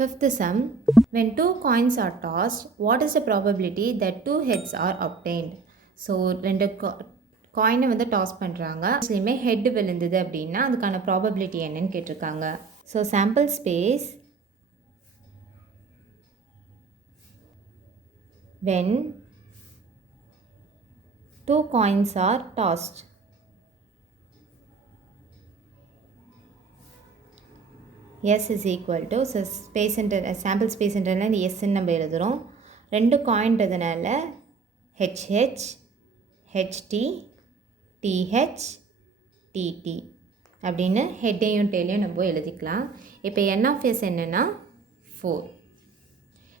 Fifth sum, when two coins are tossed, what is the probability that two heads are obtained? So ரெண்டு காயினை வந்து toss பண்ணுறாங்க, அதுலேயுமே head விழுந்தது அப்படின்னா அதுக்கான ப்ராபபிலிட்டி என்னன்னு கேட்டிருக்காங்க. So sample space when two coins are tossed. S is equal to space sample space இந்த Sன்னு நம்ம எழுதுகிறோம். ரெண்டு காயின்றதுனால HH, HT, TH, TT அப்படின்னு ஹெட்டையும் டெய்லையும் நம்ம எழுதிக்கலாம். இப்போ N of S என்னென்னா 4.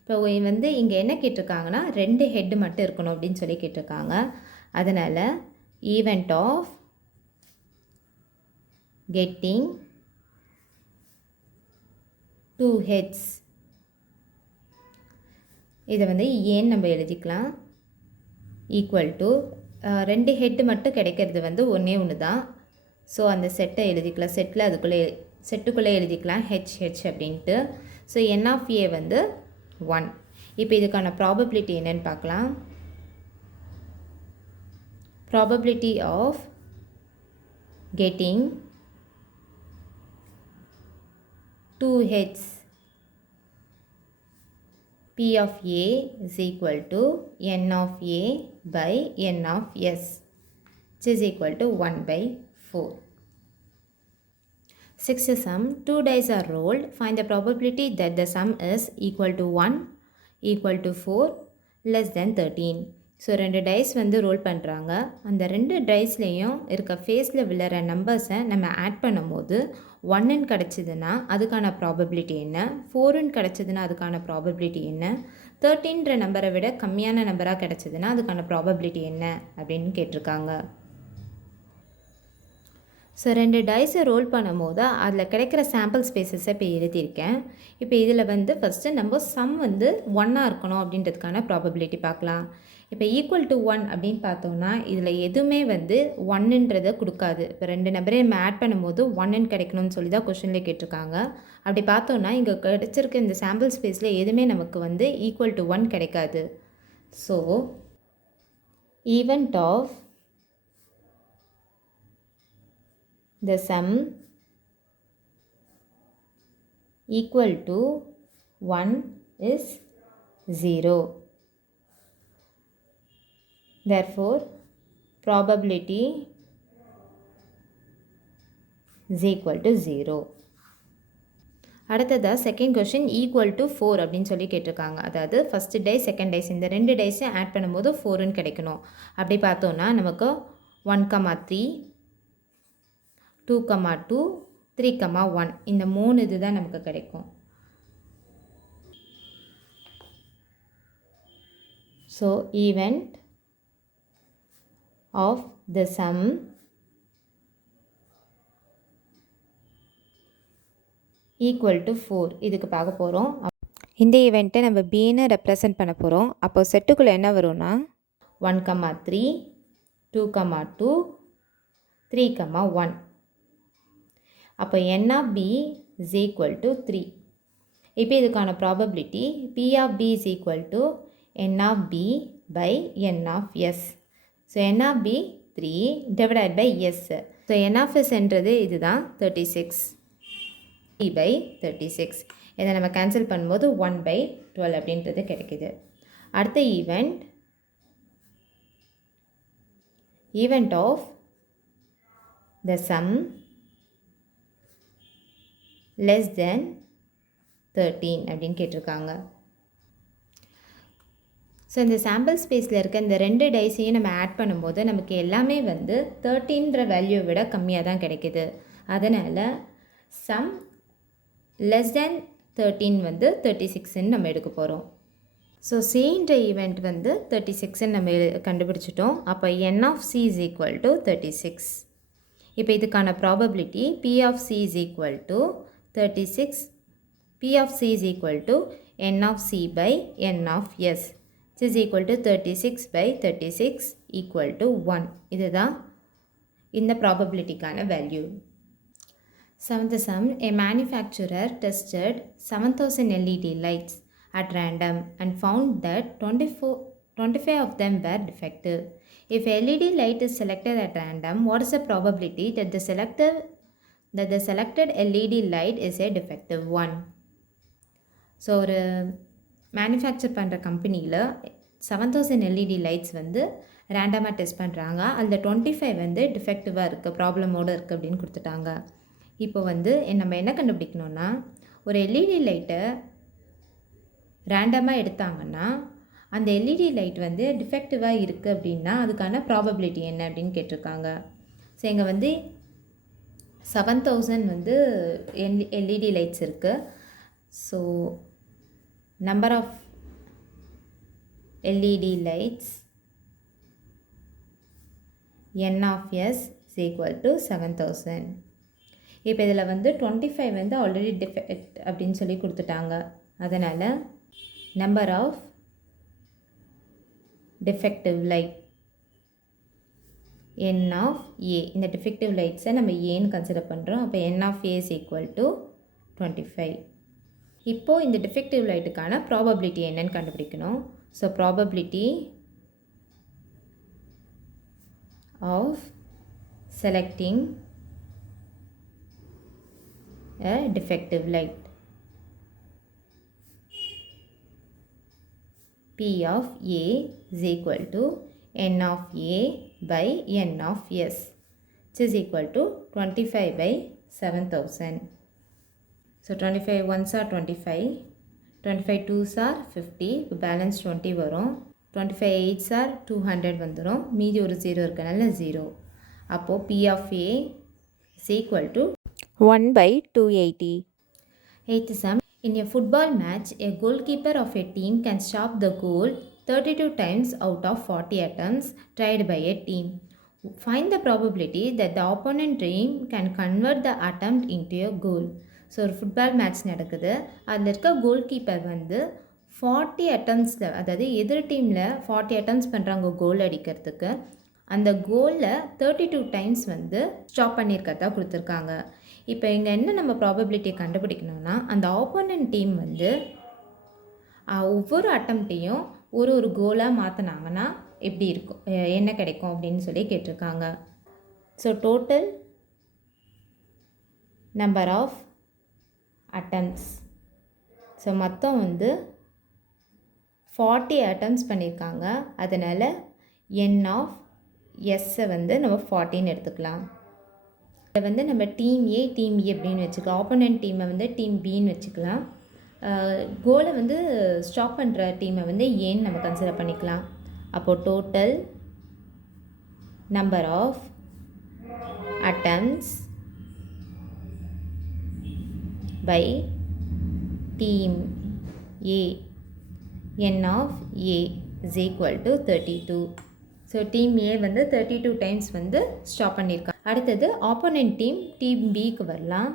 இப்போ வந்து இங்கே என்ன கேட்டிருக்காங்கன்னா ரெண்டு ஹெட்டு மட்டும் இருக்கணும் அப்படின்னு சொல்லி கேட்டிருக்காங்க. அதனால் event of getting two heads, இதை வந்து ஏன்னு நம்ம எழுதிக்கலாம். ஈக்குவல் டு ரெண்டு ஹெட்டு மட்டும் கிடைக்கிறது வந்து ஒன்றே ஒன்று தான். ஸோ அந்த செட்டை எழுதிக்கலாம், செட்டுக்குள்ளே எழுதிக்கலாம் ஹெச் அப்படின்ட்டு. ஸோ N of A வந்து 1. இப்போ இதுக்கான ப்ராபபிலிட்டி என்னன்னு பார்க்கலாம். Probability of getting two heads P of A is equal to N of A by N of S, which is equal to 1 by 4. Sixth sum, two dice are rolled. Find the probability that the sum is equal to 1, equal to 4, less than 13. So ரெண்டு dies வந்து role பண்ணுறாங்க. அந்த ரெண்டு டைஸ்லேயும் இருக்க ஃபேஸில் விழுற நம்பர்ஸை நம்ம ஆட் பண்ணும்போது 1ன்னு கிடச்சிதுன்னா அதுக்கான ப்ராபபிலிட்டி என்ன, 4ன்னு கிடச்சிதுன்னா அதுக்கான ப்ராபபிலிட்டி என்ன, 13ன்ற நம்பரை விட கம்மியான நம்பராக கிடச்சிதுன்னா அதுக்கான ப்ராபபிலிட்டி என்ன அப்படின்னு கேட்டிருக்காங்க. ஸோ ரெண்டு டைஸை ரோல் பண்ணும்போது அதில் கிடைக்கிற சாம்பிள் ஸ்பேஸஸை இப்போ எழுதியிருக்கேன். இப்போ இதில் வந்து ஃபஸ்ட்டு நம்ம சம் வந்து 1ஆக இருக்கணும் அப்படின்றதுக்கான ப்ராபபிலிட்டி பார்க்கலாம். இப்போ ஈக்குவல் டு 1 அப்படின்னு பார்த்தோம்னா இதில் எதுவுமே வந்து 1ன்றதை கொடுக்காது. இப்போ ரெண்டு நம்பரையும் நம்ம ஆட் பண்ணும்போது 1ன்னு கிடைக்கணும்னு சொல்லி தான் கொஷனில் கேட்டிருக்காங்க. அப்படி பார்த்தோன்னா இங்கே கிடைச்சிருக்க இந்த சாம்பிள் ஸ்பேஸில் எதுவுமே நமக்கு வந்து ஈக்குவல் டு 1 கிடைக்காது. So event of the sum equal to 1 is 0. Therefore, probability is equal to 0. அடுத்ததா செகண்ட் கொஷின் ஈக்குவல் டு 4 அப்படின்னு சொல்லி கேட்டிருக்காங்க. அதாவது ஃபஸ்ட்டு டைஸ் செகண்ட் டைஸ் இந்த ரெண்டு டைஸையும் ஆட் பண்ணும்போது 4ன்னு கிடைக்கணும். அப்படி பார்த்தோன்னா நமக்கு 1,3, 2,2, 3,1 இந்த 3 இது தான் நமக்கு கிடைக்கும். So event of the sum equal to 4 இதுக்கு பார்க்க போகிறோம். இந்த ஈவெண்ட்டை நம்ம பின்னு ரெப்ரசன்ட் பண்ண போகிறோம். அப்போ செட்டுக்குள்ளே என்ன வரும்னா 1,3, 2,2, 3,1. அப்போ N of B is equal to 3. இப்போ இதுக்கான probability P of B is equal to N of B by N of S. So N of B 3 divided by S. So N of S என்றது இதுதான் 36. 3 by 36. இதை நம்ம cancel பண்ணும்போது 1 by 12 அப்படின்றது கிடைக்குது. அடுத்த event of the sum less than 13 அப்படின்னு கேட்டிருக்காங்க. ஸோ இந்த சாம்பிள் ஸ்பேஸில் இருக்க இந்த ரெண்டு டைஸையும் நம்ம ஆட் பண்ணும்போது நமக்கு எல்லாமே வந்து 13ன்ற வேல்யூவை விட கம்மியாக தான் கிடைக்குது. அதனால் சம் லெஸ் தேன் 13 வந்து 36ன்னு நம்ம எடுக்க போகிறோம். ஸோ சின்ற ஈவெண்ட் வந்து 36ன்னு நம்ம கண்டுபிடிச்சிட்டோம். அப்போ N of C is equal to 36. இப்போ இதுக்கான probability P of C is equal to 36. P of C is equal to N of C by N of S, which is equal to 36 by 36 equal to 1. இதுதான் இந்த ப்ராபபிலிட்டிக்கான value. Seventh sum, a manufacturer tested 7,000 LED lights at random and found that 25 of them were defective. If a LED light is selected at random, what is the probability that the selected LED light is a defective one? So ஒரு manufacture பண்ணுற கம்பெனியில் 7,000 LED lights வந்து ரேண்டமாக test பண்ணுறாங்க. அதில் 25 வந்து டிஃபெக்டிவாக இருக்குது, ப்ராப்ளமோடு இருக்குது அப்படின்னு கொடுத்துட்டாங்க. இப்போ வந்து நம்ம என்ன கண்டுபிடிக்கணும்னா, ஒரு எல்இடி லைட்டை ரேண்டமாக எடுத்தாங்கன்னா அந்த எல்இடி லைட் வந்து டிஃபெக்டிவாக இருக்குது அப்படின்னா அதுக்கான ப்ராபபிலிட்டி என்ன அப்படின்னு கேட்டிருக்காங்க. ஸோ இங்கே வந்து 7,000 வந்து எல்இடி லைட்ஸ் இருக்குது. So number of LED lights n of s is equal to 7,000. இப்போ இதில் வந்து 25 வந்து ஆல்ரெடி டிஃபெக்ட் அப்படின்னு சொல்லி கொடுத்துட்டாங்க. அதனால் number of defective light n of a, இந்த டிஃபெக்டிவ் லைட்ஸை நம்ம ஏன்னு கன்சிடர் பண்ணுறோம். அப்போ n of a is equal to 25. இப்போது இந்த டிஃபெக்டிவ் லைட்டுக்கான ப்ராபபிலிட்டி என்னன்னு கண்டுபிடிக்கணும். So probability of selecting a defective light, P of A is equal to n of A by n of S, which is equal to 25 by 7,000. So 25 ones are 25, 25 twos are 50, balance 20 வரும். 25 eights are 200 வந்துரும். மீதி ஒரு 0 இருக்கனால 0. அப்போது P of A is equal to 1 by 280. Eighth sum, in a football match, a goalkeeper of a team can stop the goal 32 times out of 40 attempts tried by a team. Find the probability that the opponent team can convert the attempt into a goal. So ஒரு football match நடக்குது. அதில் இருக்க goal keeper வந்து 40 அட்டம்ப்ஸில், அதாவது எதிர் டீமில் 40 அட்டம்ப்ஸ் பண்ணுறாங்க கோல் அடிக்கிறதுக்கு. அந்த கோலில் 32 டைம்ஸ் வந்து ஸ்டாப் பண்ணியிருக்கிறதா கொடுத்துருக்காங்க. இப்போ இங்கே என்ன நம்ம ப்ராபபிலிட்டியை கண்டுபிடிக்கணும்னா, அந்த ஆப்போனன்ட் டீம் வந்து ஒவ்வொரு அட்டம்ப்டையும் ஒரு கோலாக மாற்றினாங்கன்னா எப்படி இருக்கும், என்ன கிடைக்கும் அப்படின்னு சொல்லி கேட்டிருக்காங்க. So total number of attempts, so மொத்தம் வந்து 40 attempts பண்ணியிருக்காங்க. அதனால் n ஆஃப் எஸ்ஸை வந்து நம்ம 40ன்னு எடுத்துக்கலாம். இதை வந்து நம்ம டீம் ஏ டீம் இ அப்படின்னு வச்சுக்கலாம். ஆப்போனன்ட் டீமை வந்து டீம் பின்னு வச்சுக்கலாம். கோலை வந்து ஸ்டாப் பண்ணுற டீமை வந்து ஏன்னு நம்ம கன்சிடர் பண்ணிக்கலாம். அப்போது total number of attempts by team A, n of A is equal to 32. So team A வந்து 32 டைம்ஸ் வந்து ஸ்டாப் பண்ணியிருக்காங்க. அடுத்தது ஆப்போனன்ட் டீம் பிக்கு வரலாம்.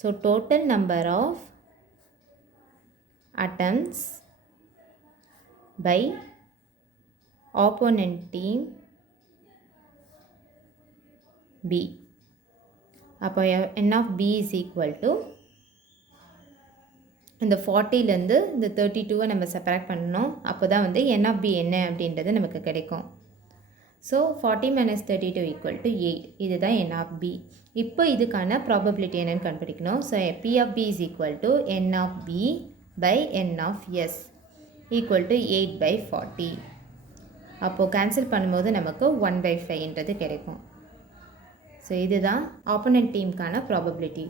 So total number of attempts by opponent team B. அப்போ n of B is equal to, இந்த 40லேருந்து இந்த 32வை நம்ம செப்பரேட் பண்ணணும். அப்போ தான் வந்து n of B என்ன அப்படின்றது நமக்கு கிடைக்கும். So 40 minus 32 equal to 8. இதுதான் n of B. இப்போ இதுக்கான ப்ராபபிலிட்டி என்னன்னு கண்டுபிடிக்கணும். So P of B is equal to n of B by n of S equal to 8 by 40. அப்போது கேன்சல் பண்ணும்போது நமக்கு 1 by 5ன்றது கிடைக்கும். ஸோ இதுதான் ஆப்போனன்ட் டீமுக்கான probability.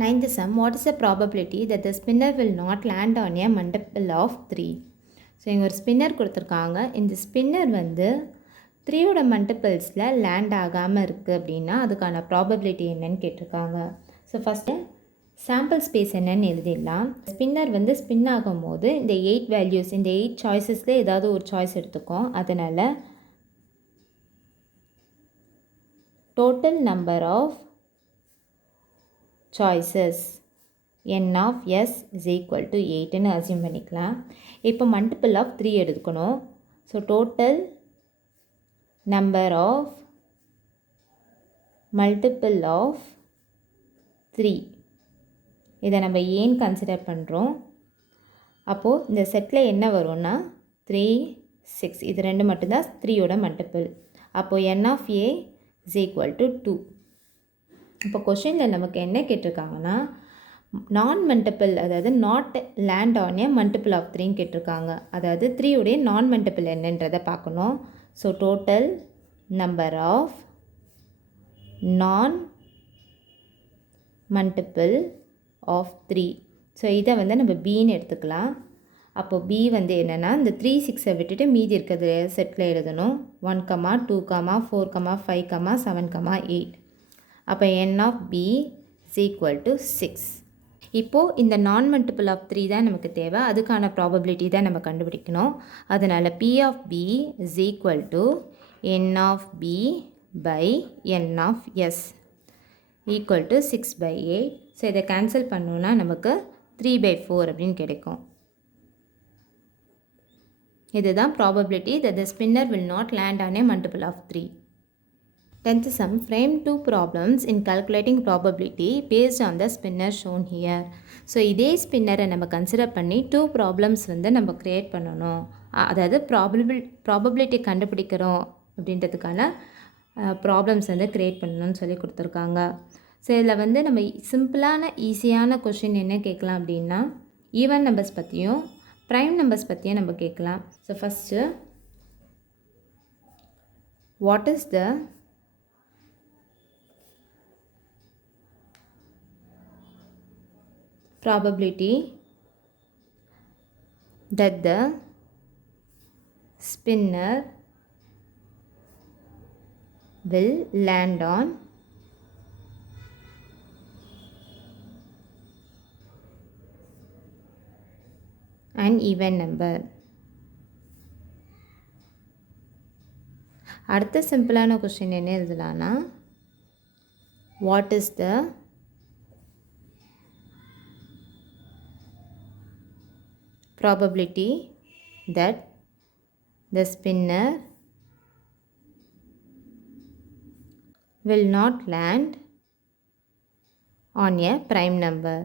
Ninth sum, what is the probability that the spinner will not land on a multiple of 3? So இங்கே ஒரு spinner கொடுத்துருக்காங்க. இந்த ஸ்பின்னர் வந்து 3யோட மல்டிபிள்ஸில் லேண்ட் ஆகாமல் இருக்குது அப்படின்னா அதுக்கான ப்ராபபிலிட்டி என்னன்னு கேட்டிருக்காங்க. ஸோ ஃபஸ்ட்டு சாம்பிள் ஸ்பேஸ் என்னன்னு எழுதிடலாம். ஸ்பின்னர் வந்து ஸ்பின் ஆகும்போது இந்த 8 வேல்யூஸ், இந்த 8 சாய்ஸஸில் ஏதாவது ஒரு சாய்ஸ் எடுத்துக்கும். அதனால் total number of choices n of s is equal to 8ன்னு அசியூம் பண்ணிக்கலாம். இப்போ மல்டிபிள் ஆஃப் 3 எடுக்கணும். So total number of multiple of 3. இதை நம்ம ஏன் கன்சிடர் பண்ணுறோம்? அப்போது இந்த செட்டில் என்ன வரும்னா 3, 6 இது ரெண்டு மட்டும்தான் 3யோட மல்டிபிள். அப்போது n of a is equal to 2. இப்போ கொஷினில் நமக்கு என்ன கேட்டிருக்காங்கன்னா நான் மல்டிபிள், அதாவது not land on a multiple of 3ன்னு கேட்டிருக்காங்க. அதாவது 3உடைய நான் மல்டிபிள் என்னன்றதை பார்க்கணும். So total number of non multiple of 3. So இதை வந்து நம்ம பின்னு எடுத்துக்கலாம். அப்போது பி வந்து என்னென்னா இந்த 3, 6 விட்டுட்டு மீதி இருக்கிறது செட்டில் எழுதணும். 1, 2, 4, 5, 7, 8. அப்போ n of b is equal to 6. இப்போது இந்த நான் மல்டிபிள் ஆஃப் 3 தான் நமக்கு தேவை. அதுக்கான ப்ராபபிலிட்டி தான் நம்ம கண்டுபிடிக்கணும். அதனால் p of b is equal to n of b by n of s equal to 6/8. So இதை கேன்சல் பண்ணோன்னா நமக்கு 3/4 அப்படின்னு கிடைக்கும். இதுதான் probability that the spinner will not land on a multiple of 3. 10th sum, frame 2 problems in calculating probability based on the spinner shown here. So இதே ஸ்பின்னரை நம்ம consider பண்ணி 2 problems வந்து நம்ம க்ரியேட் பண்ணணும். அதாவது ப்ராபபிலிட்டி கண்டுபிடிக்கிறோம் அப்படின்றதுக்கான ப்ராப்ளம்ஸ் வந்து க்ரியேட் பண்ணணும்னு சொல்லி கொடுத்துருக்காங்க. ஸோ இதில் வந்து நம்ம சிம்பிளான ஈஸியான கொஷின் என்ன கேட்கலாம் அப்படின்னா ஈவன் நம்பர்ஸ் பற்றியும் ப்ரைம் நம்பர்ஸ் பற்றியும் நம்ம கேட்கலாம். So first what is the probability that the spinner will land on an even number. அடுத்த சிம்பிளான கொஸ்டின் என்ன எழுதலாம்னா what is the probability that the spinner will not land on a prime number.